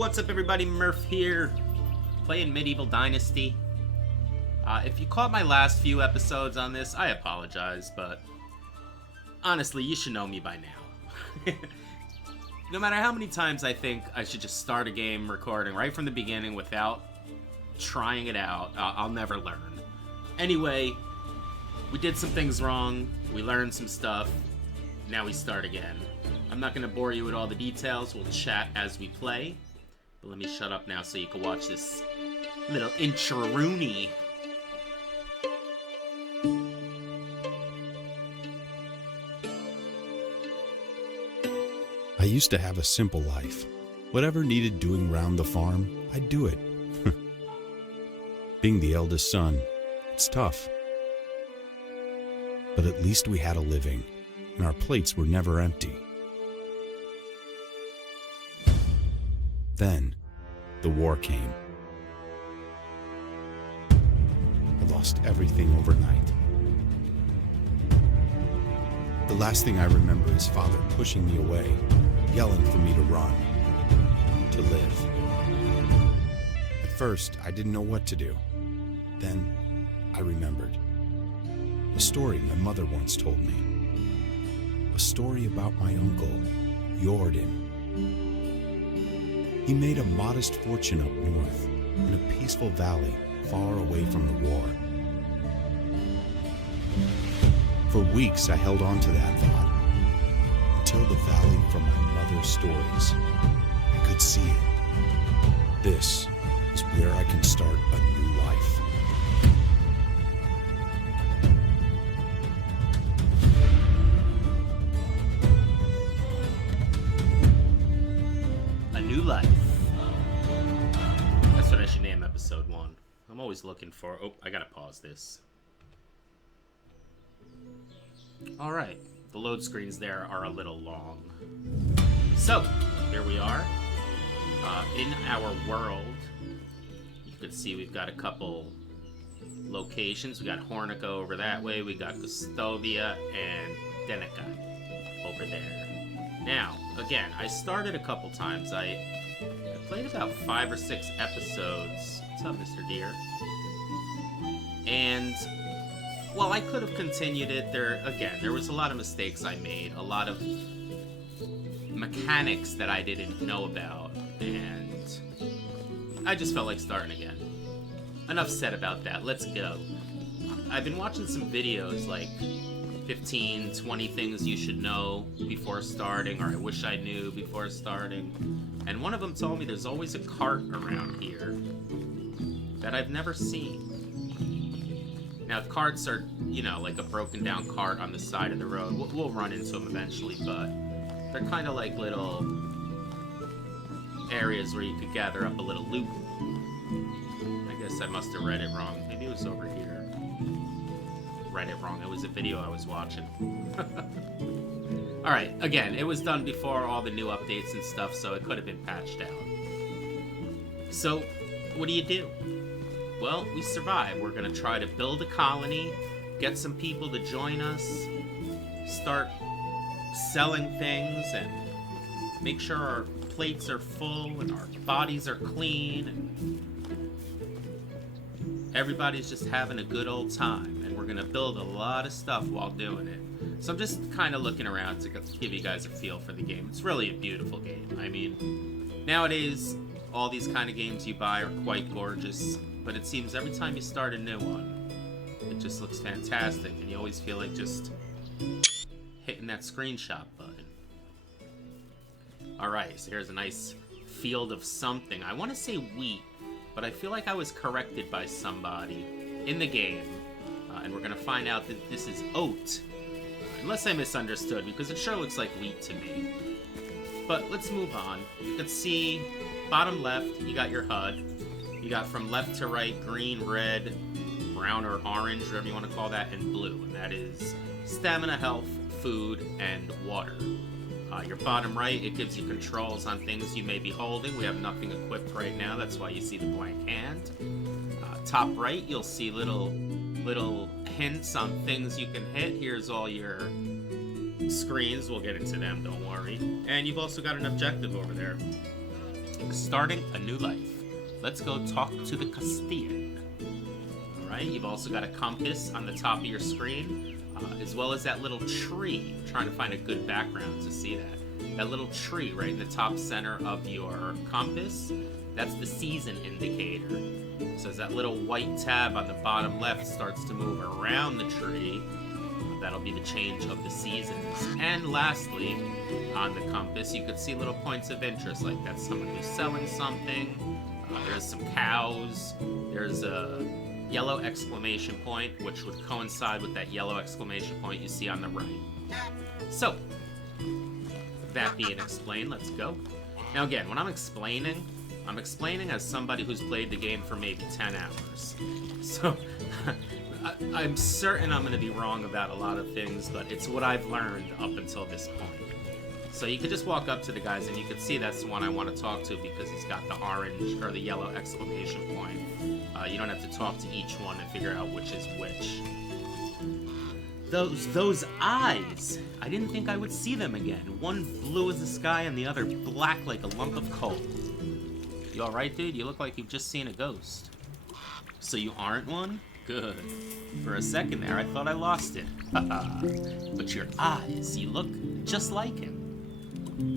What's up, everybody? Murph here, playing Medieval Dynasty. If you caught my last few episodes on this, I apologize, but honestly, you should know me by now. No matter how many times I think I should just start a game recording right from the beginning without trying it out, I'll never learn. Anyway, we did some things wrong, we learned some stuff, now we start again. I'm not going to bore you with all the details, we'll chat as we play. But let me shut up now so you can watch this little intro-rooney. I used to have a simple life. Whatever needed doing round the farm, I'd do it. Being the eldest son, it's tough. But at least we had a living, and our plates were never empty. Then, the war came. I lost everything overnight. The last thing I remember is Father pushing me away, yelling for me to run, to live. At first, I didn't know what to do. Then, I remembered. A story my mother once told me. A story about my uncle, Jordan. He made a modest fortune up north, in a peaceful valley far away from the war. For weeks I held on to that thought, until the valley from my mother's stories. I could see it. This is where I can start a new life. A new life. That's what I should name episode 1. I'm always looking for... Oh, I gotta pause this. Alright, the load screens there are a little long. So, here we are. In our world, you can see we've got a couple locations. We got Hornica over that way, we got Gustovia and Denica over there. Now, again, I started a couple times. I played about 5 or 6 episodes. What's up, Mr. Deer? And... well, I could have continued it. There was a lot of mistakes I made, a lot of mechanics that I didn't know about, and I just felt like starting again. Enough said about that, let's go. I've been watching some videos, like 15, 20 things you should know before starting, or I wish I knew before starting, and one of them told me there's always a cart around here that I've never seen. Now, carts are, you know, like a broken down cart on the side of the road. We'll run into them eventually, but they're kind of like little areas where you could gather up a little loot. I guess I must have read it wrong. Maybe it was over here. Read it wrong. It was a video I was watching. Alright, again, it was done before all the new updates and stuff, so it could have been patched out. So, what do you do? Well, we survive. We're going to try to build a colony, get some people to join us, start selling things, and make sure our plates are full and our bodies are clean, and everybody's just having a good old time, and we're going to build a lot of stuff while doing it. So I'm just kind of looking around to give you guys a feel for the game. It's really a beautiful game. I mean, nowadays, all these kind of games you buy are quite gorgeous. But it seems every time you start a new one, it just looks fantastic, and you always feel like just hitting that screenshot button. Alright, so here's a nice field of something. I want to say wheat, but I feel like I was corrected by somebody in the game, and we're going to find out that this is oat. Unless I misunderstood, because it sure looks like wheat to me. But let's move on. You can see, bottom left, you got your HUD. You got from left to right, green, red, brown or orange, whatever you want to call that, and blue. And that is stamina, health, food, and water. Your bottom right, it gives you controls on things you may be holding. We have nothing equipped right now, that's why you see the blank hand. Top right, you'll see little hints on things you can hit. Here's all your screens. We'll get into them, don't worry. And you've also got an objective over there. starting a new life. Let's go talk to the Castilian. Alright, you've also got a compass on the top of your screen, as well as that little tree. I'm trying to find a good background to see that. That little tree right in the top center of your compass, that's the season indicator. So as that little white tab on the bottom left starts to move around the tree, that'll be the change of the seasons. And lastly, on the compass, you could see little points of interest, like that's someone who's selling something, there's some cows, there's a yellow exclamation point, which would coincide with that yellow exclamation point you see on the right. So, that being explained, let's go. Now again, when I'm explaining as somebody who's played the game for maybe 10 hours. So, I'm certain I'm going to be wrong about a lot of things, but it's what I've learned up until this point. So you could just walk up to the guys and you could see that's the one I want to talk to because he's got the orange or the yellow exclamation point. You don't have to talk to each one and figure out which is which. Those eyes! I didn't think I would see them again. One blue as the sky and the other black like a lump of coal. You alright, dude? You look like you've just seen a ghost. So you aren't one? Good. For a second there, I thought I lost it. Haha. But your eyes, you look just like him.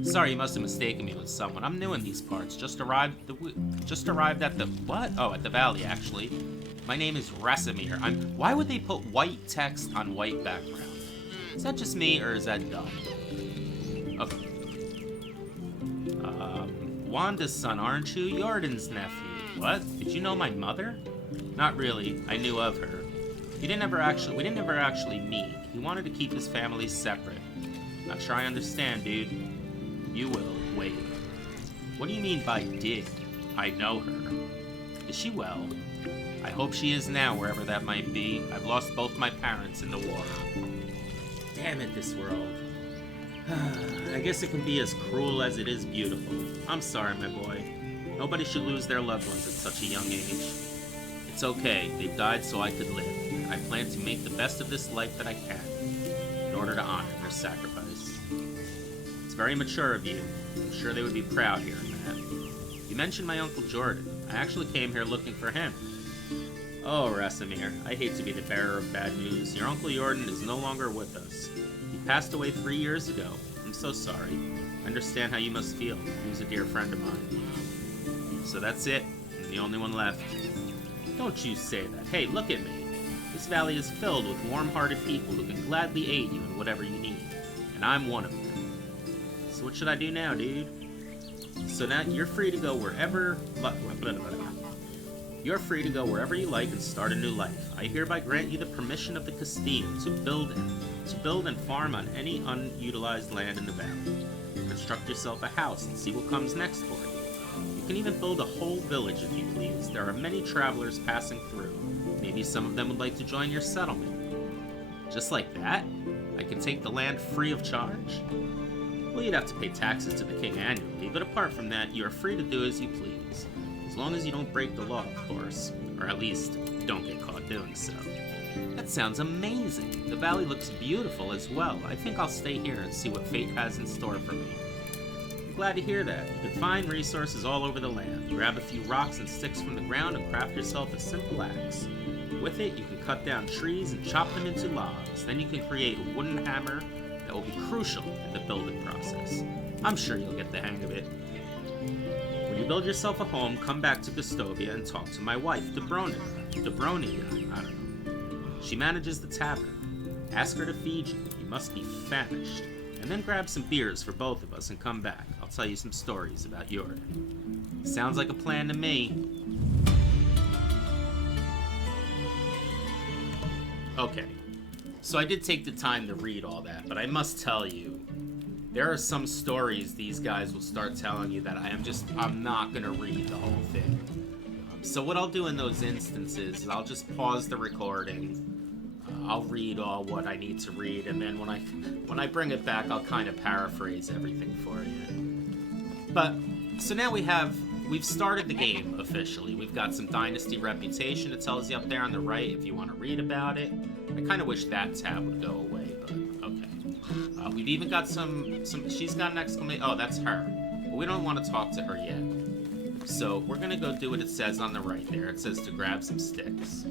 Sorry, you must have mistaken me with someone. I'm new in these parts. Just arrived at the what? Oh, at the valley actually. My name is Rasimir. Why would they put white text on white background? Is that just me or is that dumb? Okay. Wanda's son, aren't you? Jordan's nephew. What? Did you know my mother? Not really. I knew of her. We didn't ever actually meet. He wanted to keep his family separate. Not sure I understand, dude. You will. Wait. What do you mean by did? I know her. Is she well? I hope she is now, wherever that might be. I've lost both my parents in the war. Damn it, this world. I guess it can be as cruel as it is beautiful. I'm sorry, my boy. Nobody should lose their loved ones at such a young age. It's okay. They've died so I could live. I plan to make the best of this life that I can, in order to honor their sacrifice. It's very mature of you. I'm sure they would be proud hearing that. You mentioned my Uncle Jordan. I actually came here looking for him. Oh, Rasimir, I hate to be the bearer of bad news. Your Uncle Jordan is no longer with us. He passed away 3 years ago. I'm so sorry. I understand how you must feel. He was a dear friend of mine. So that's it. I'm the only one left. Don't you say that. Hey, look at me. This valley is filled with warm-hearted people who can gladly aid you in whatever you need. And I'm one of them. So what should I do now, dude? So now you're free to go wherever... You're free to go wherever you like and start a new life. I hereby grant you the permission of the Castilian to build and farm on any unutilized land in the valley. Construct yourself a house and see what comes next for you. You can even build a whole village if you please. There are many travelers passing through. Maybe some of them would like to join your settlement. Just like that? I can take the land free of charge? Well, you'd have to pay taxes to the king annually, but apart from that, you are free to do as you please. As long as you don't break the law, of course. Or at least, don't get caught doing so. That sounds amazing. The valley looks beautiful as well. I think I'll stay here and see what fate has in store for me. I'm glad to hear that. You can find resources all over the land. Grab a few rocks and sticks from the ground and craft yourself a simple axe. With it, you can cut down trees and chop them into logs. Then you can create a wooden hammer that will be crucial in the building process. I'm sure you'll get the hang of it. When you build yourself a home, come back to Gustovia and talk to my wife, Dobronia, I don't know. She manages the tavern. Ask her to feed you. You must be famished. And then grab some beers for both of us and come back. I'll tell you some stories about Jordan. Sounds like a plan to me. Okay, so I did take the time to read all that, but I must tell you, there are some stories these guys will start telling you that I'm not gonna read the whole thing. So what I'll do in those instances is I'll just pause the recording, I'll read all what I need to read, and then when I bring it back, I'll kind of paraphrase everything for you. But, so now we've started the game officially. We've got some Dynasty reputation. It tells you up there on the right if you want to read about it. I kind of wish that tab would go away, but okay. We've even got some she's got an exclamation. Oh, that's her. But we don't want to talk to her yet. So we're gonna go do what it says on the right there. It says to grab some sticks.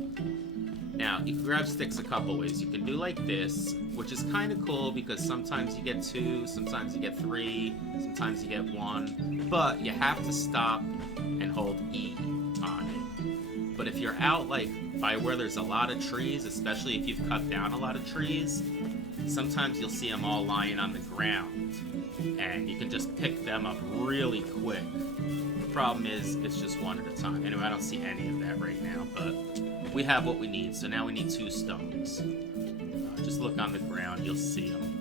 Now, you can grab sticks a couple ways. You can do like this, which is kind of cool because sometimes you get 2, sometimes you get 3, sometimes you get 1, but you have to stop and hold E on it. But if you're out like by where there's a lot of trees, especially if you've cut down a lot of trees, sometimes you'll see them all lying on the ground, and you can just pick them up really quick. The problem is, it's just one at a time. Anyway, I don't see any of that right now, but we have what we need, so now we need 2 stones. Just look on the ground, you'll see them.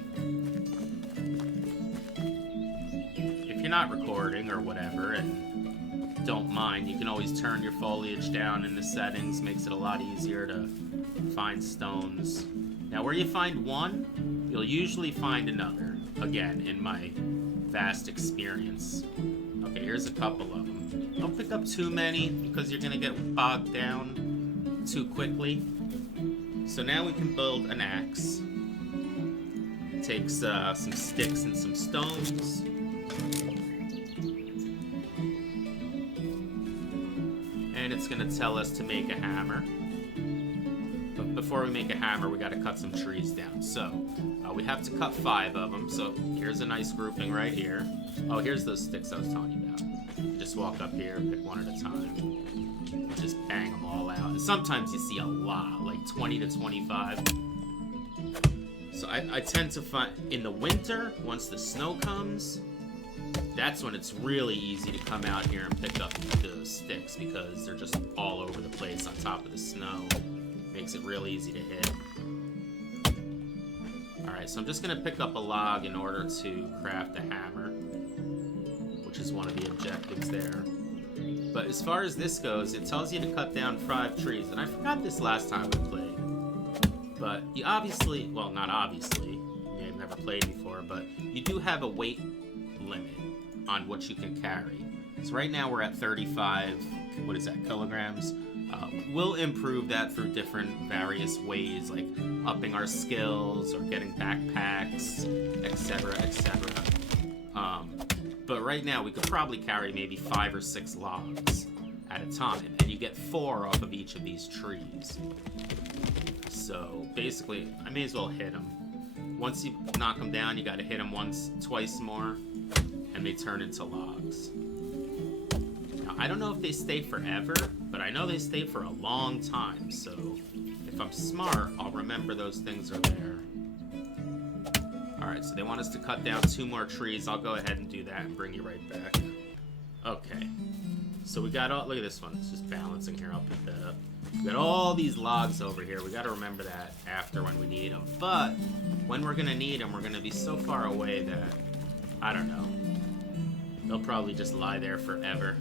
If you're not recording or whatever, and don't mind, you can always turn your foliage down in the settings. Makes it a lot easier to find stones. Now, where you find one, you'll usually find another. Again, in my vast experience. Okay, here's a couple of them. Don't pick up too many because you're gonna get bogged down too quickly. So now we can build an axe. It takes some sticks and some stones. And it's gonna tell us to make a hammer. But before we make a hammer, we gotta cut some trees down. So we have to cut 5 of them. So here's a nice grouping right here. Oh, here's those sticks I was telling you about. You just walk up here, pick one at a time. Just bang them all out. And sometimes you see a lot, like 20 to 25. So I tend to find, in the winter, once the snow comes, that's when it's really easy to come out here and pick up the sticks because they're just all over the place on top of the snow. Makes it real easy to hit. Alright, so I'm just going to pick up a log in order to craft a hammer, which is one of the objectives there. But as far as this goes, it tells you to cut down 5 trees, and I forgot this last time we played. But you obviously, well, not obviously, you may have never played before, but you do have a weight limit on what you can carry. So right now we're at 35, what is that, kilograms? We'll improve that through different various ways, like upping our skills or getting backpacks, etc., etc. But right now we could probably carry maybe 5 or 6 logs at a time, and you get 4 off of each of these trees. So basically, I may as well hit them. Once you knock them down, you gotta hit them twice more, and they turn into logs. Now, I don't know if they stay forever, but I know they stay for a long time, so if I'm smart, I'll remember those things are there. Alright, so they want us to cut down 2 more trees. I'll go ahead and do that and bring you right back. Okay. So we got all, look at this one. It's just balancing here. I'll pick that up. We got all these logs over here. We got to remember that after when we need them. But when we're going to need them, we're going to be so far away that, I don't know. They'll probably just lie there forever.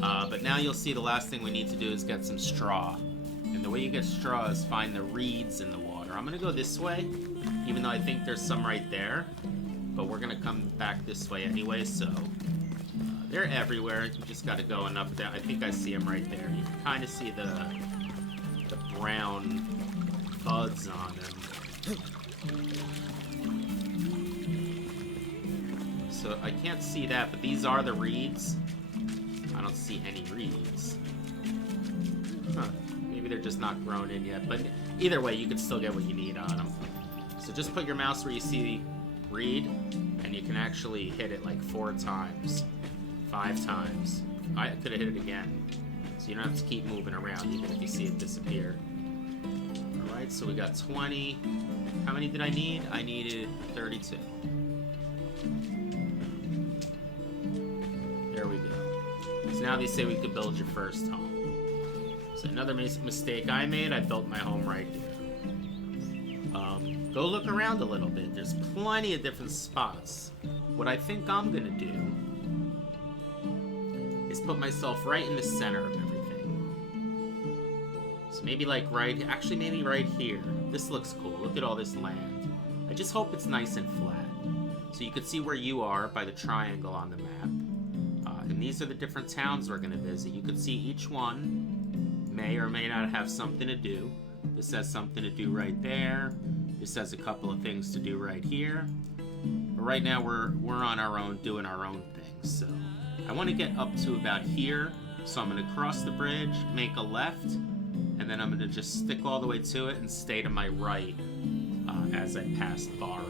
But now you'll see the last thing we need to do is get some straw. And the way you get straw is find the reeds in the water. I'm going to go this way, even though I think there's some right there. But we're going to come back this way anyway, so they're everywhere. You just got to go enough down. I think I see them right there. You can kind of see the brown buds on them. So I can't see that, but these are the reeds. I don't see any reeds. Huh. Maybe they're just not grown in yet, but either way, you can still get what you need on them. So just put your mouse where you see reed, and you can actually hit it like 4 times. 5 times. I could have hit it again. So you don't have to keep moving around even if you see it disappear. Alright, so we got 20. How many did I need? I needed 32. There we go. So now they say we could build your first home. So another mistake I made, I built my home right here. Go look around a little bit. There's plenty of different spots. What I think I'm gonna do is put myself right in the center of everything. So maybe like actually maybe right here. This looks cool. Look at all this land. I just hope it's nice and flat. So you can see where you are by the triangle on the map. And these are the different towns we're gonna visit. You can see each one may or may not have something to do. This has something to do right there. This has a couple of things to do right here. But right now we're on our own, doing our own thing. So I I want to get up to about here, so I'm going to cross the bridge, make a left, and then I'm going to just stick all the way to it and stay to my right as I pass Barrow.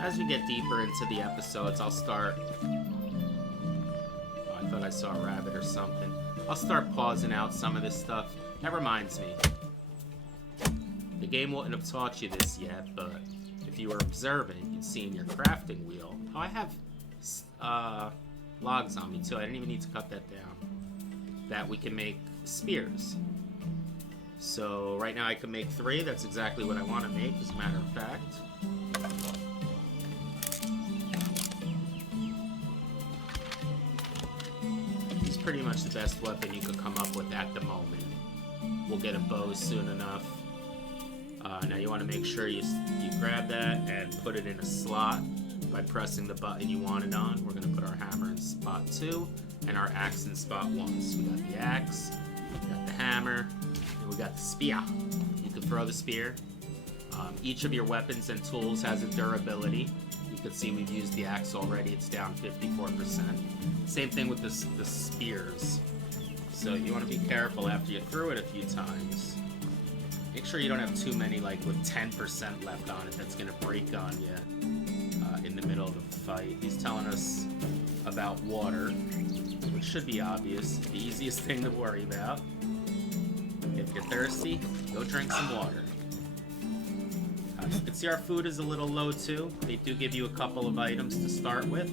As we get deeper into the episodes, I'll start... Oh, I thought I saw a rabbit or something. I'll start pausing out some of this stuff. That reminds me. The game wouldn't have taught you this yet, but if you were observing, you'd see in your crafting wheel... Oh, I have logs on me, too. I didn't even need to cut that down. That we can make spears. So, right now I can make 3. That's exactly what I want to make, as a matter of fact. Pretty much the best weapon you could come up with at the moment. We'll get a bow soon enough. Now you want to make sure you grab that and put it in a slot by pressing the button you want it on. We're going to put our hammer in spot 2 and our axe in spot 1. So we got the axe, we got the hammer, and we got the spear. You can throw the spear. Each of your weapons and tools has a durability. You can see we've used the axe already. It's down 54%. Same thing with the spears. So you want to be careful after you threw it a few times. Make sure you don't have too many, like with 10% left on it, that's going to break on you in the middle of the fight. He's telling us about water, which should be obvious. The easiest thing to worry about. If you're thirsty, go drink some water. You can see our food is a little low too. They do give you a couple of items to start with,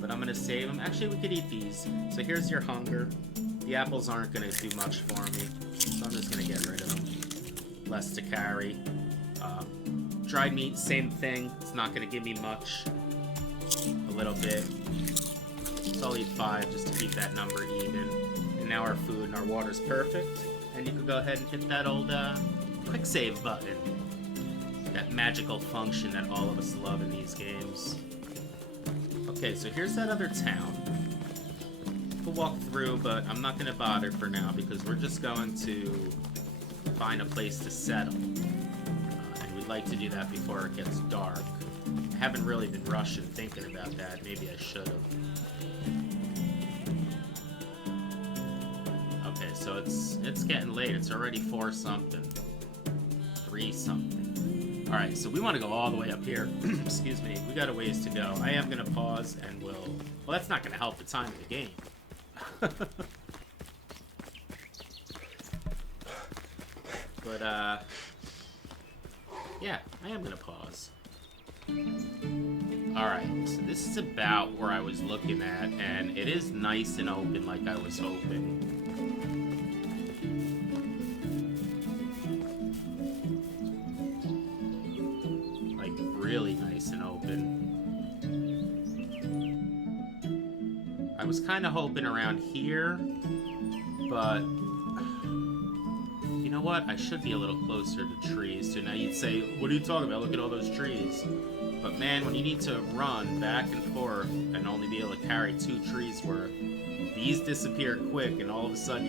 but I'm going to save them. Actually, we could eat these. So here's your hunger. The apples aren't going to do much for me, so I'm just going to get rid of them. Less to carry. Dried meat, same thing. It's not going to give me much. A little bit. So I'll eat 5 just to keep that number even. And now our food and our water's perfect. And you can go ahead and hit that old quick save button. That magical function that all of us love in these games. Okay, so here's that other town. We'll walk through, but I'm not going to bother for now because we're just going to find a place to settle. And we'd like to do that before it gets dark. I haven't really been rushing thinking about that. Maybe I should have. Okay, so it's getting late. It's already 4 something. 3 something. Alright, so we want to go all the way up here. Excuse me. We got a ways to go. I am going to pause and we'll... Well, that's not going to help the time of the game. But, yeah, I am going to pause. Alright, so this is about where I was looking at, and it is nice and open like I was hoping. Really nice and open. I was kind of hoping around here, but you know what? I should be a little closer to trees. So now you'd say, what are you talking about? Look at all those trees. But man, when you need to run back and forth and only be able to carry 2 trees worth, these disappear quick and all of a sudden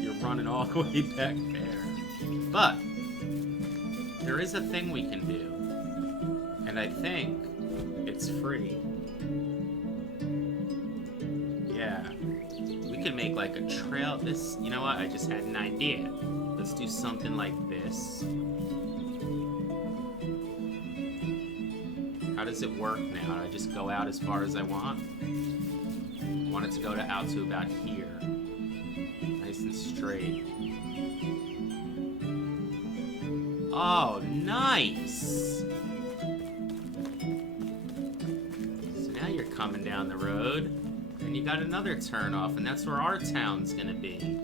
you're running all the way back there. But there is a thing we can do. And I think it's free. Yeah. We could make like a trail. This, you know what? I just had an idea. Let's do something like this. How does it work now? Do I just go out as far as I want? I want it to go out to about here. Nice and straight. Oh, nice! Coming down the road, and you got another turn off, and that's where our town's gonna be.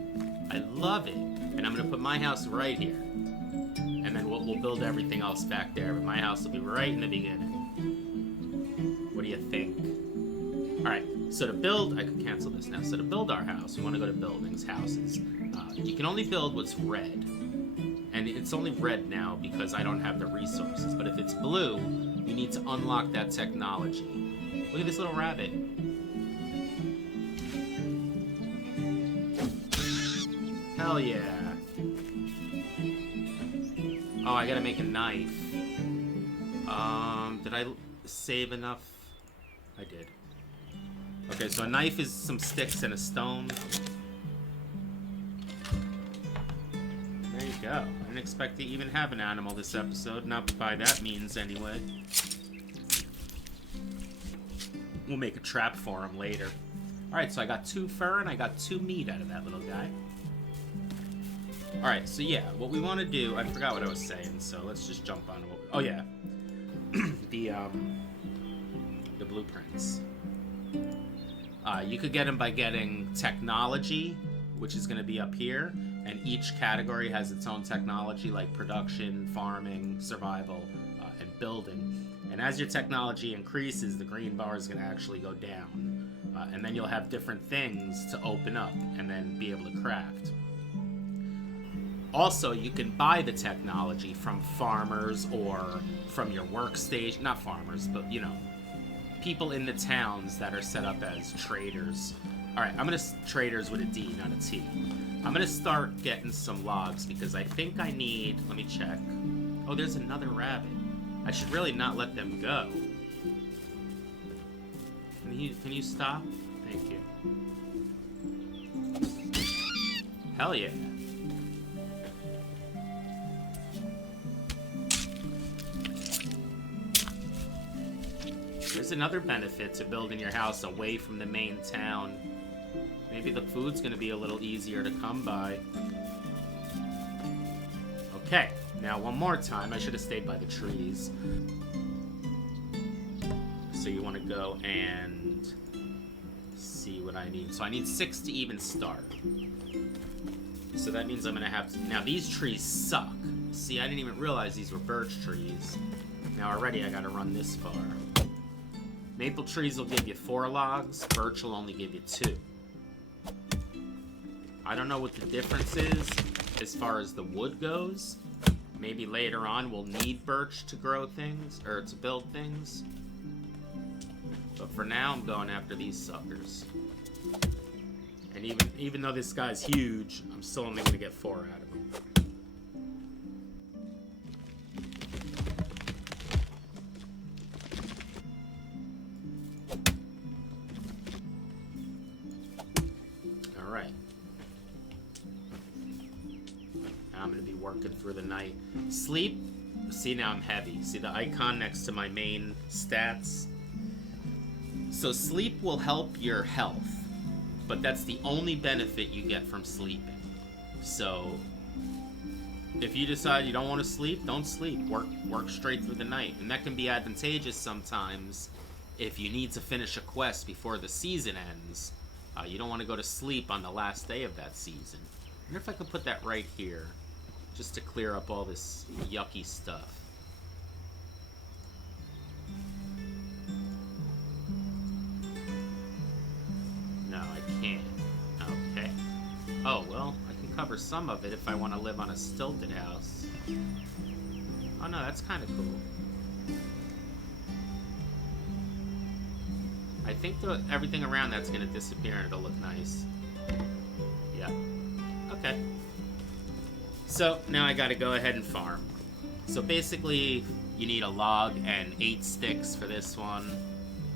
I love it. And I'm gonna put my house right here, and then we'll build everything else back there, but my house will be right in the beginning. What do you think? Alright, so to build, I could cancel this now. So to build our house, we want to go to buildings, houses. You can only build what's red, and it's only red now because I don't have the resources, but if it's blue, you need to unlock that technology. Look at this little rabbit. Hell yeah. Oh, I gotta make a knife. Did I save enough? I did. Okay, so a knife is some sticks and a stone. There you go. I didn't expect to even have an animal this episode. Not by that means, anyway. We'll make a trap for him later. Alright, so I got 2 fur and I got 2 meat out of that little guy. Alright, so yeah, what we want to do... I forgot what I was saying, so let's just jump on it. Oh, yeah. The blueprints. You could get them by getting technology, which is going to be up here. And each category has its own technology, like production, farming, survival, and building. And as your technology increases, the green bar is going to actually go down. And then you'll have different things to open up and then be able to craft. Also, you can buy the technology from farmers or from your workstation. Not farmers, but, you know, people in the towns that are set up as traders. Alright, I'm going to... Traders with a D, not a T. I'm going to start getting some logs because I think I need... Let me check. Oh, there's another rabbit. I should really not let them go. Can you stop? Thank you. Hell yeah. There's another benefit to building your house away from the main town. Maybe the food's gonna be a little easier to come by. Okay, now one more time. I should have stayed by the trees. So you want to go and see what I need. So I need 6 to even start. So that means I'm going to have to... Now, these trees suck. See, I didn't even realize these were birch trees. Now, already I got to run this far. Maple trees will give you 4 logs. Birch will only give you 2. I don't know what the difference is as far as the wood goes. Maybe later on we'll need birch to grow things, or to build things. But for now, I'm going after these suckers. And even though this guy's huge, I'm still only going to get 4 out of him. Alright. Now I'm going to be working through the night. Sleep. See, now I'm heavy. See the icon next to my main stats? So sleep will help your health, but that's the only benefit you get from sleeping. So if you decide you don't want to sleep, don't sleep. Work straight through the night. And that can be advantageous sometimes if you need to finish a quest before the season ends. You don't want to go to sleep on the last day of that season. I wonder if I could put that right here, just to clear up all this yucky stuff. Can't. Okay. Oh, well, I can cover some of it if I want to live on a stilted house. Oh, no, that's kind of cool. I think everything around that's going to disappear and it'll look nice. Yeah. Okay. So, now I got to go ahead and farm. So, basically, you need a log and 8 sticks for this one.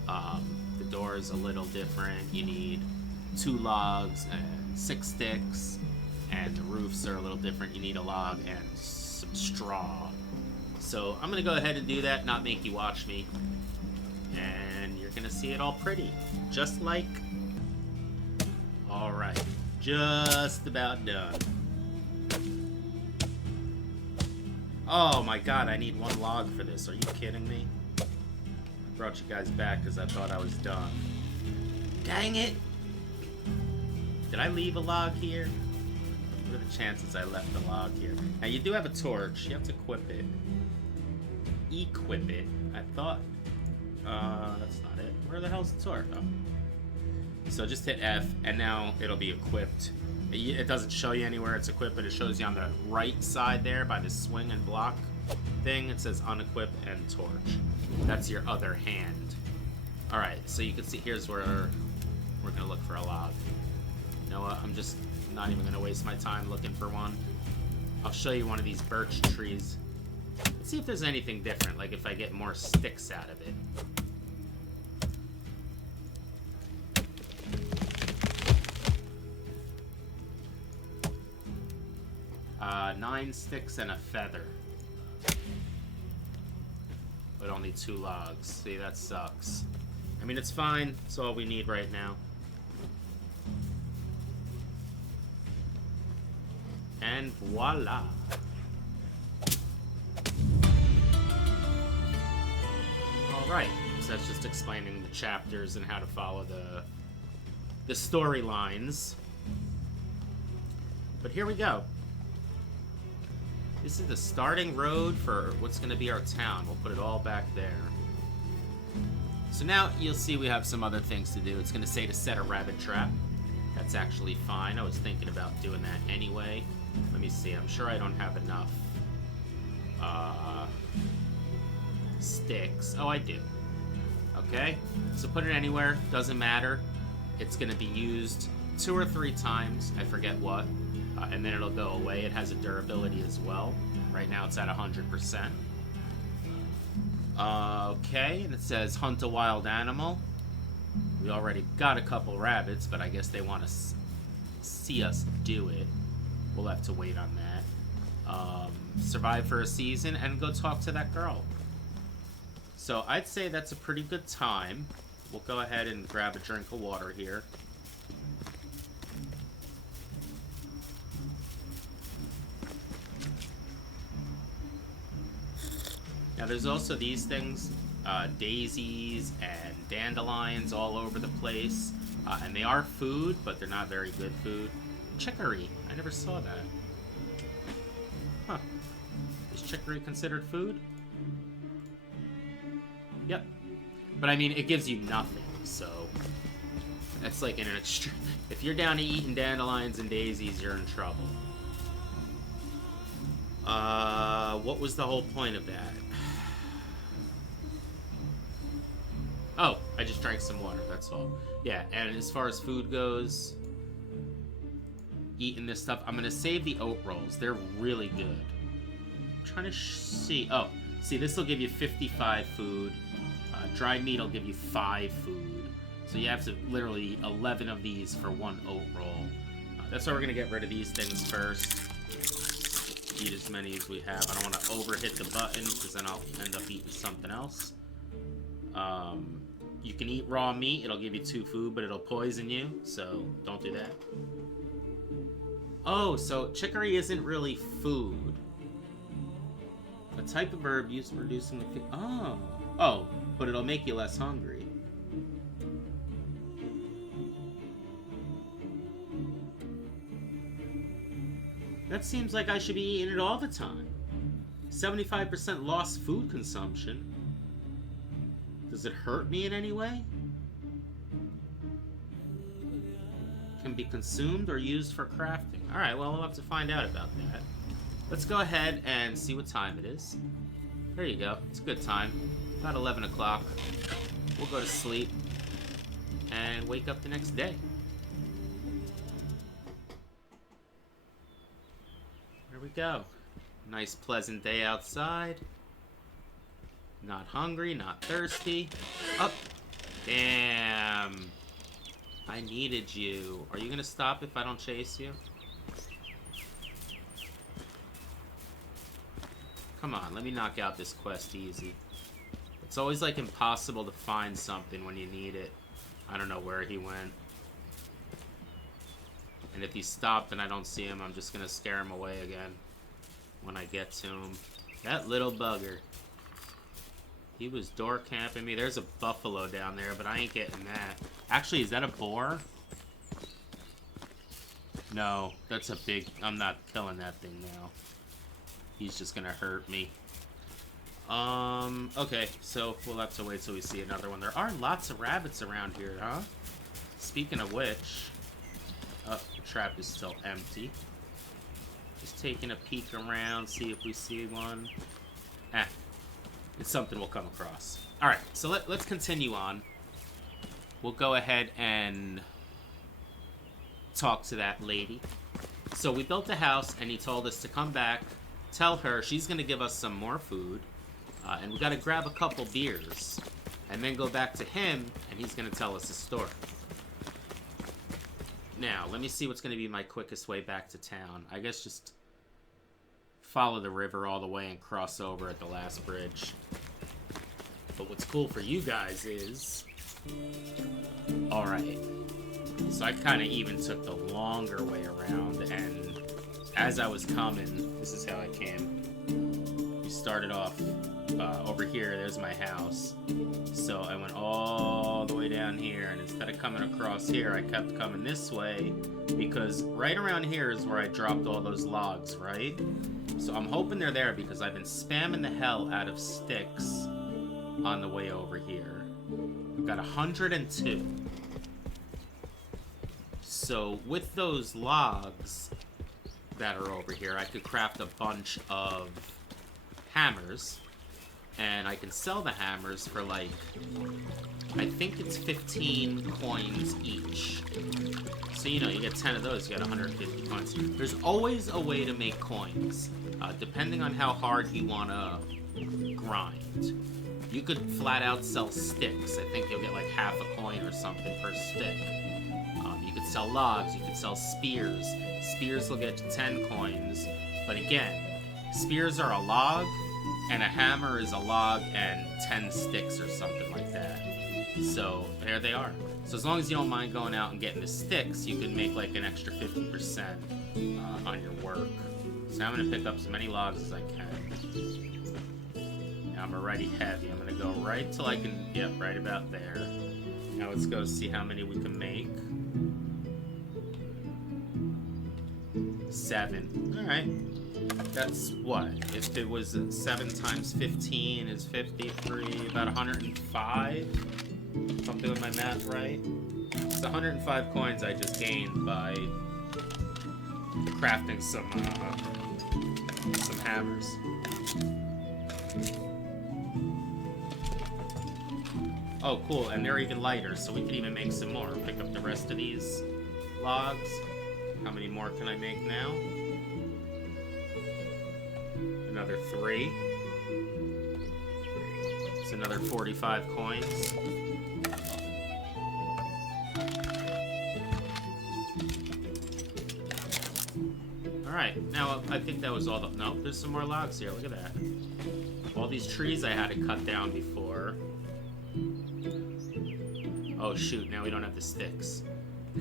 The door is a little different. You need 2 logs and 6 sticks, and the roofs are a little different. You need a log and some straw. So I'm gonna go ahead and do that, not make you watch me, and you're gonna see it all pretty, just like... Alright, just about done. Oh my god, I need 1 log for this. Are you kidding me? I brought you guys back because I thought I was done. Dang it! Did I leave a log here? What are the chances I left a log here? Now, you do have a torch. You have to equip it. Equip it? I thought... that's not it. Where the hell's the torch? Oh. So just hit F, and now it'll be equipped. It doesn't show you anywhere it's equipped, but it shows you on the right side there by the swing and block thing. It says unequip and torch. That's your other hand. Alright, so you can see here's where we're going to look for a log. You know what? I'm just I'm not even gonna waste my time looking for one. I'll show you one of these birch trees. Let's see if there's anything different, like if I get more sticks out of it. 9 sticks and a feather. But only 2 logs. See, that sucks. I mean, it's fine. It's all we need right now. And voila. Alright, so that's just explaining the chapters and how to follow the storylines. But here we go. This is the starting road for what's going to be our town. We'll put it all back there. So now you'll see we have some other things to do. It's going to say to set a rabbit trap. That's actually fine. I was thinking about doing that anyway. Let me see. I'm sure I don't have enough sticks. Oh, I do. Okay. So put it anywhere. Doesn't matter. It's going to be used 2 or 3 times. I forget what. And then it'll go away. It has a durability as well. Right now it's at 100%. Okay, and it says hunt a wild animal. We already got a couple rabbits, but I guess they want to see us do it. We'll have to wait on that. Survive for a season and go talk to that girl. So I'd say that's a pretty good time. We'll go ahead and grab a drink of water here. Now there's also these things, daisies and dandelions all over the place. And they are food, but they're not very good food. Chicory, I never saw that. Huh. Is chicory considered food? Yep. But I mean, it gives you nothing, so... That's like in an extreme... If you're down to eating dandelions and daisies, you're in trouble. What was the whole point of that? Oh, I just drank some water, that's all. Yeah, and as far as food goes, eating this stuff, I'm going to save the oat rolls. They're really good. I'm trying to see. Oh, see, this will give you 55 food. Dried meat will give you 5 food. So you have to literally eat 11 of these for 1 oat roll. That's why we're going to get rid of these things first. Eat as many as we have. I don't want to overhit the button because then I'll end up eating something else. You can eat raw meat. It'll give you 2 food, but it'll poison you, so don't do that. Oh, so chicory isn't really food. A type of herb used for reducing the... Oh, but it'll make you less hungry. That seems like I should be eating it all the time. 75% lost food consumption. Does it hurt me in any way? Can be consumed or used for crafting. Alright, well, we'll have to find out about that. Let's go ahead and see what time it is. There you go. It's a good time. About 11 o'clock. We'll go to sleep and wake up the next day. There we go. Nice, pleasant day outside. Not hungry, not thirsty. Up. Damn. I needed you. Are you gonna stop if I don't chase you? Come on, let me knock out this quest easy. It's always like impossible to find something when you need it. I don't know where he went. And if he stopped and I don't see him, I'm just gonna scare him away again when I get to him. That little bugger. He was door camping me. There's a buffalo down there, but I ain't getting that. Actually, is that a boar? No, that's a big... I'm not killing that thing now. He's just gonna hurt me. Okay, so we'll have to wait till we see another one. There are lots of rabbits around here, huh? Speaking of which... Oh, the trap is still empty. Just taking a peek around, see if we see one. It's something we'll come across. Alright, so let's continue on. We'll go ahead and talk to that lady. So we built a house, and he told us to come back, tell her she's going to give us some more food, and we got to grab a couple beers, and then go back to him, and he's going to tell us a story. Now, let me see what's going to be my quickest way back to town. I guess just follow the river all the way and cross over at the last bridge. But what's cool for you guys is... Alright. So I kind of even took the longer way around, and as I was coming, this is how I came. We started off over here, there's my house. So I went all the way down here, and instead of coming across here, I kept coming this way, because right around here is where I dropped all those logs, right? So I'm hoping they're there, because I've been spamming the hell out of sticks on the way over here. I've got 102. So with those logs that are over here, I could craft a bunch of hammers, and I can sell the hammers for like, I think it's 15 coins each. So, you know, you get 10 of those, you get 150 coins. There's always a way to make coins, depending on how hard you want to grind. You could flat out sell sticks. I think you'll get like half a coin or something per stick. You could sell logs, you could sell spears. Spears will get you 10 coins. But again, spears are a log, and a hammer is a log and 10 sticks or something like that. So, there they are. So as long as you don't mind going out and getting the sticks, you can make like an extra 50% on your work. So I'm going to pick up as many logs as I can. Now I'm already heavy. I'm going to go right till I can, yep, right about there. Now let's go see how many we can make. 7. Alright. That's what? If it was 7 times 15 is 53, about 105? If I'm doing my math right. It's 105 coins I just gained by crafting some hammers. Oh, cool, and they're even lighter, so we can even make some more. Pick up the rest of these logs. How many more can I make now? Another 3. It's another 45 coins. Alright, now I think that was all the... No, there's some more logs here, look at that. All these trees I had to cut down before. Oh shoot, now we don't have the sticks.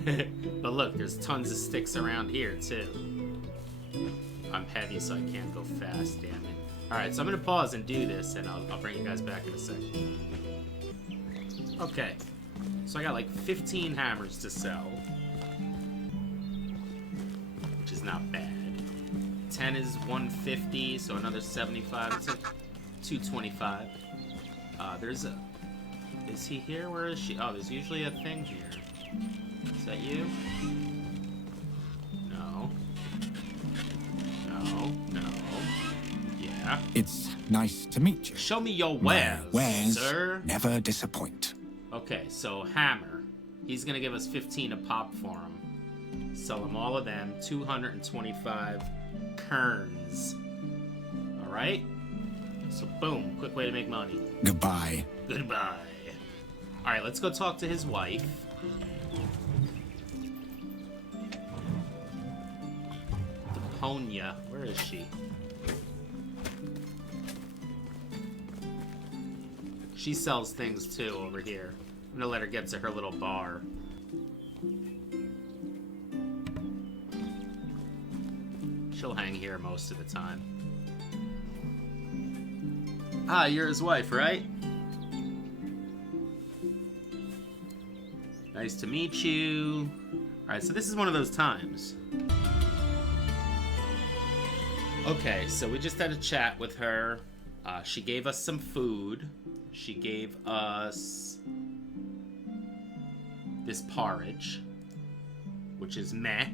But look, there's tons of sticks around here too. I'm heavy, so I can't go fast, damn it. Alright, so I'm gonna pause and do this, and I'll bring you guys back in a second. Okay, so I got like 15 hammers to sell, which is not bad. 10 is 150, so another 75, it's like 225. There's a... Is he here? Where is she? Oh, there's usually a thing here. Is that you? No. No. No. Yeah. It's nice to meet you. Show me your wares, Wares sir. never disappoint. Okay, so hammer. He's gonna give us 15 a pop for him. Sell him all of them. 225 kerns. Alright? So boom, quick way to make money. Goodbye. Goodbye. Alright, let's go talk to his wife. Deponia. Where is she? She sells things too over here. I'm gonna let her get to her little bar. She'll hang here most of the time. Ah, you're his wife, right? Nice to meet you. Alright, so this is one of those times. Okay, so we just had a chat with her. She gave us some food. She gave us this porridge, which is meh.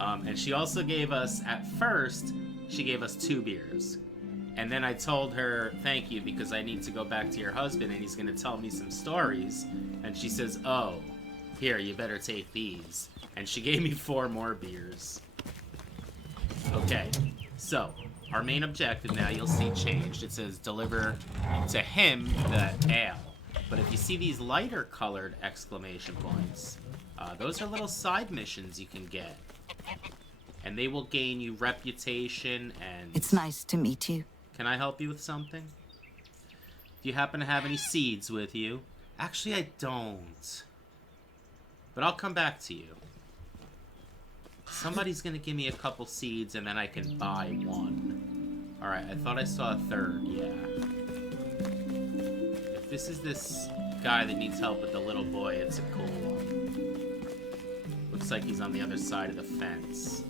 And she also gave us, at first, she gave us 2 beers. And then I told her, thank you, because I need to go back to your husband and he's going to tell me some stories. And she says, oh, Here, you better take these. And she gave me 4 more beers. Okay, so our main objective now you'll see changed. It says deliver to him the ale. But if you see these lighter colored exclamation points, those are little side missions you can get. And they will gain you reputation and... It's nice to meet you. Can I help you with something? Do you happen to have any seeds with you? Actually, I don't. But I'll come back to you. Somebody's gonna give me a couple seeds and then I can buy 1. Alright, I thought I saw a 3rd, yeah. If this is this guy that needs help with the little boy, it's a cool one. Looks like he's on the other side of the fence.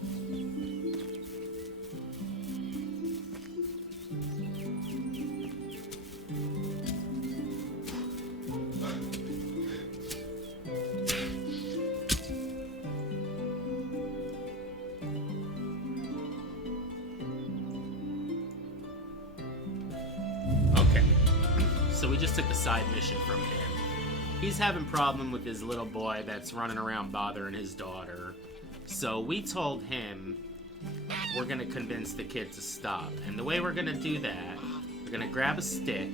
So we just took a side mission from him. He's having a problem with his little boy that's running around bothering his daughter. So we told him we're going to convince the kid to stop. And the way we're going to do that, we're going to grab a stick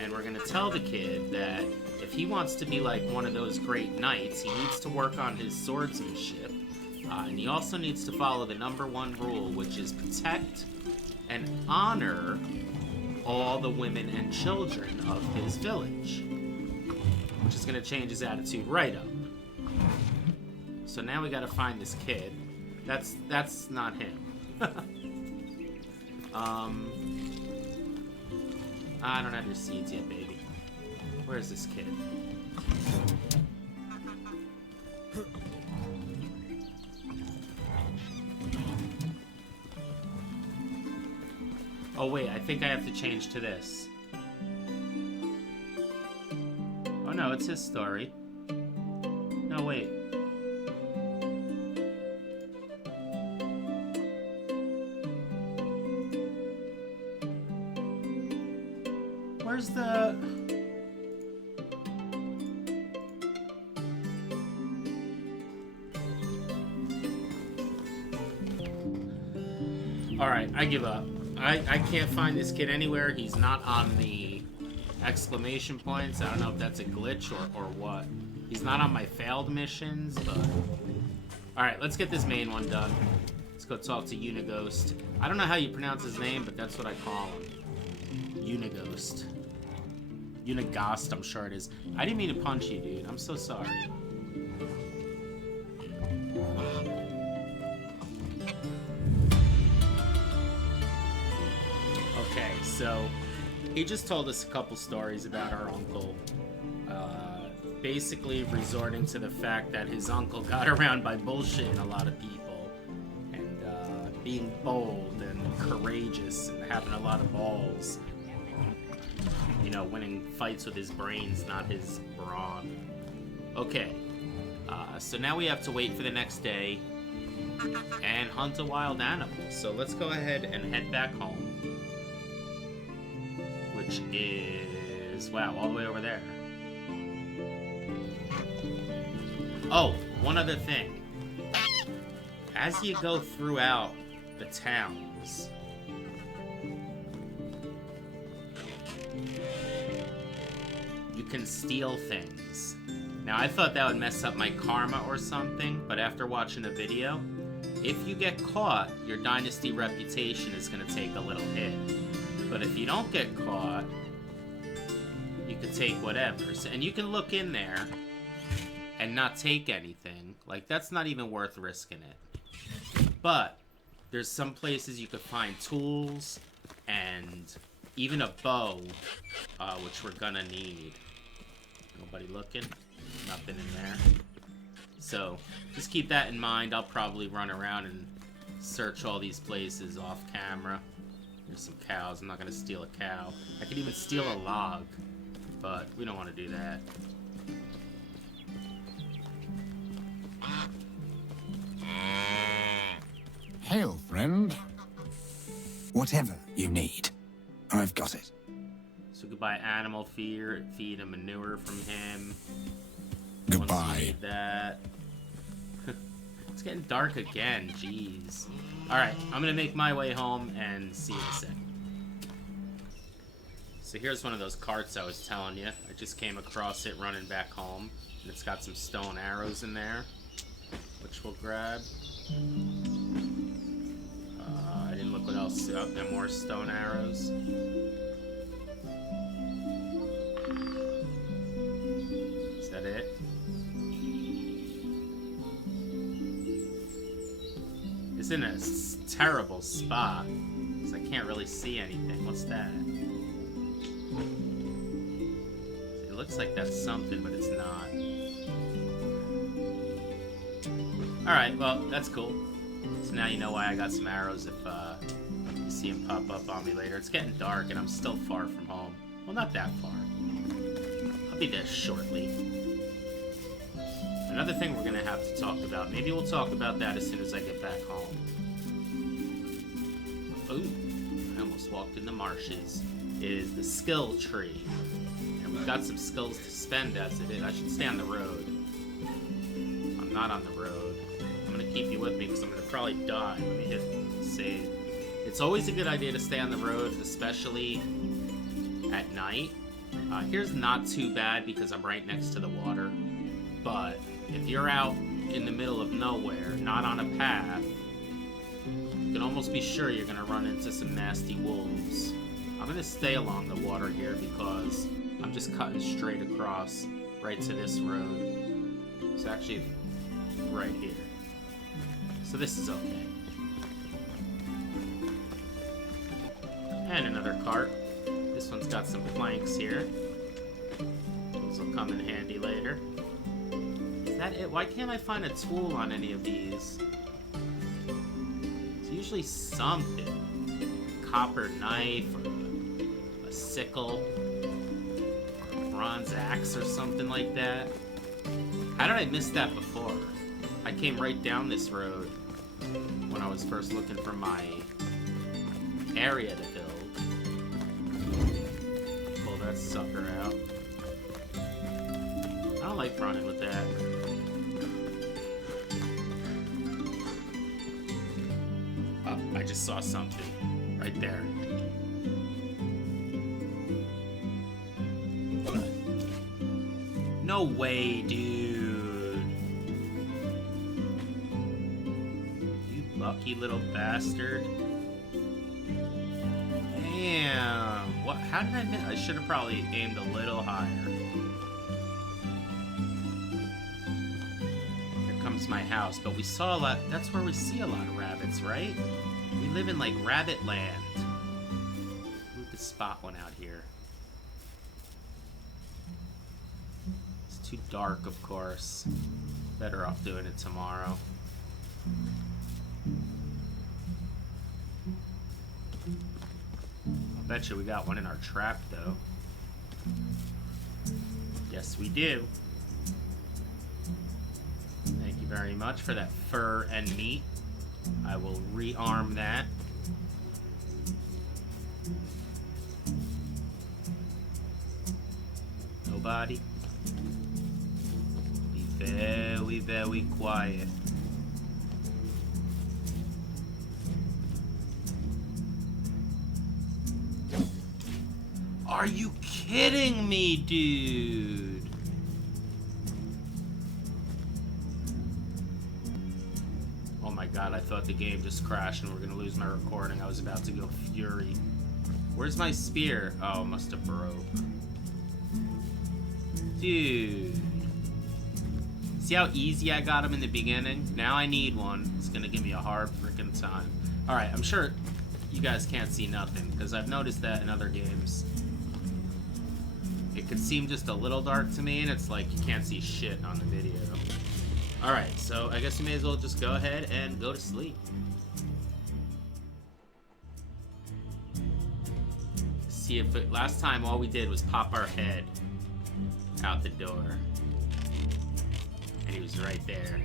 and we're going to tell the kid that if he wants to be like one of those great knights, he needs to work on his swordsmanship. And he also needs to follow the #1 rule, which is protect and honor all the women and children of his village, which is going to change his attitude right up. So now we got to find this kid. That's not him. I don't have your seeds yet, baby. Where's this kid? Oh wait, I think I have to change to this. Oh no, it's his story. No, wait. Where's the... Alright, I give up. I can't find this kid anywhere. He's not on the exclamation points. I don't know if that's a glitch or what. He's not on my failed missions, but... Alright, let's get this main one done. Let's go talk to Unighost. I don't know how you pronounce his name, but that's what I call him. Unighost. Unighost, I'm sure it is. I didn't mean to punch you, dude. I'm so sorry. Okay, so he just told us a couple stories about our uncle. Basically resorting to the fact that his uncle got around by bullshitting a lot of people. And being bold and courageous and having a lot of balls. You know, winning fights with his brains, not his brawn. Okay, so now we have to wait for the next day and hunt a wild animal. So let's go ahead and head back home. Which is, wow, all the way over there. Oh, one other thing. As you go throughout the towns, you can steal things. Now, I thought that would mess up my karma or something, but after watching the video, if you get caught, your Dynasty reputation is going to take a little hit. But if you don't get caught, you can take whatever. So, and you can look in there and not take anything. Like, that's not even worth risking it. But there's some places you could find tools and even a bow, which we're gonna need. Nobody looking? Nothing in there. So just keep that in mind. I'll probably run around and search all these places off camera. There's some cows. I'm not gonna steal a cow. I could even steal a log, but we don't want to do that. Hail, friend. Whatever you need, I've got it. So we could buy animal feed and manure from him. Goodbye. Need that. It's getting dark again. Jeez. Alright, I'm gonna make my way home and see you in a sec. So here's one of those carts I was telling you. I just came across it running back home. And it's got some stone arrows in there, which we'll grab. I didn't look what else. Oh, there are more stone arrows. Is that it? It's in a terrible spot, because I can't really see anything. What's that? It looks like that's something, but it's not. Alright, well, that's cool. So now you know why I got some arrows if you see them pop up on me later. It's getting dark, and I'm still far from home. Well, not that far. I'll be there shortly. Another thing we're going to have to talk about, maybe we'll talk about that as soon as I get back home. Ooh, I almost walked in the marshes, is the skill tree. And we've got some skills to spend as it is. I should stay on the road. I'm not on the road. I'm going to keep you with me because I'm going to probably die. Let me hit save. It's always a good idea to stay on the road, especially at night. Here's not too bad because I'm right next to the water. But if you're out in the middle of nowhere, not on a path, you can almost be sure you're going to run into some nasty wolves. I'm going to stay along the water here because I'm just cutting straight across right to this road. It's actually right here. So this is okay. And another cart. This one's got some planks here. Those will come in handy later. Is that it? Why can't I find a tool on any of these? It's usually something. A copper knife, or a sickle, or a bronze axe or something like that. How did I miss that before? I came right down this road when I was first looking for my area to build. Pull that sucker out. I don't like running with that. Oh, I just saw something right there. No way, dude. You lucky little bastard. Damn. What? How did I miss? I should have probably aimed a little higher. Here comes my house, but we saw a lot. That's where we see a lot of rabbits, right? We live in like rabbit land. We could spot one out here. It's too dark, of course. Better off doing it tomorrow. I'll bet you we got one in our trap, though. Yes, we do. Thank you very much for that fur and meat. I will rearm that. Nobody. Be very, very quiet. Are you kidding me, dude? Oh my god, I thought the game just crashed and we're gonna lose my recording. I was about to go fury. Where's my spear? Oh, it must have broke. Dude. See how easy I got him in the beginning? Now I need one. It's gonna give me a hard freaking time. Alright, I'm sure you guys can't see nothing, because I've noticed that in other games. It could seem just a little dark to me, and it's like you can't see shit on the video. Alright, so I guess you may as well just go ahead and go to sleep. See if it, last time all we did was pop our head out the door. And he was right there.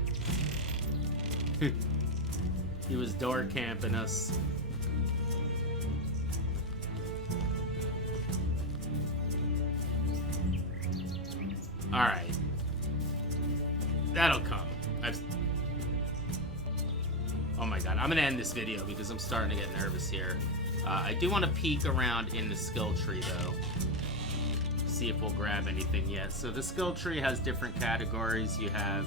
He was door camping us. Alright. That'll come. Oh my god, I'm gonna end this video because I'm starting to get nervous here. I do want to peek around in the skill tree though. See if we'll grab anything yet. So the skill tree has different categories. You have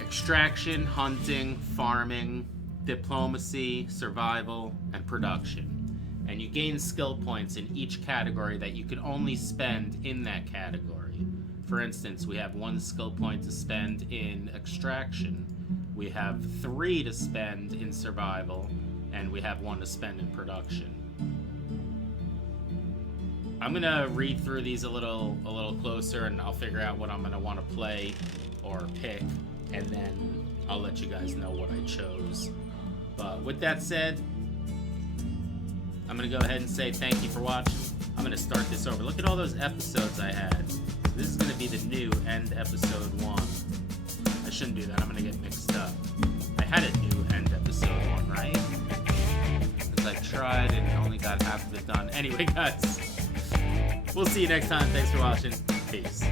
extraction, hunting, farming, diplomacy, survival, and production. And you gain skill points in each category that you can only spend in that category. For instance, we have 1 skill point to spend in extraction. We have 3 to spend in survival, and we have 1 to spend in production. I'm gonna read through these a little closer, and I'll figure out what I'm gonna want to play or pick, and then I'll let you guys know what I chose. But with that said, I'm gonna go ahead and say thank you for watching. I'm gonna start this over. Look at all those episodes I had. This is gonna be the new end episode 1. I shouldn't do that. I'm gonna get mixed up. I had a new end episode 1, right? Because I tried and only got half of it done. Anyway, guys, we'll see you next time. Thanks for watching. Peace.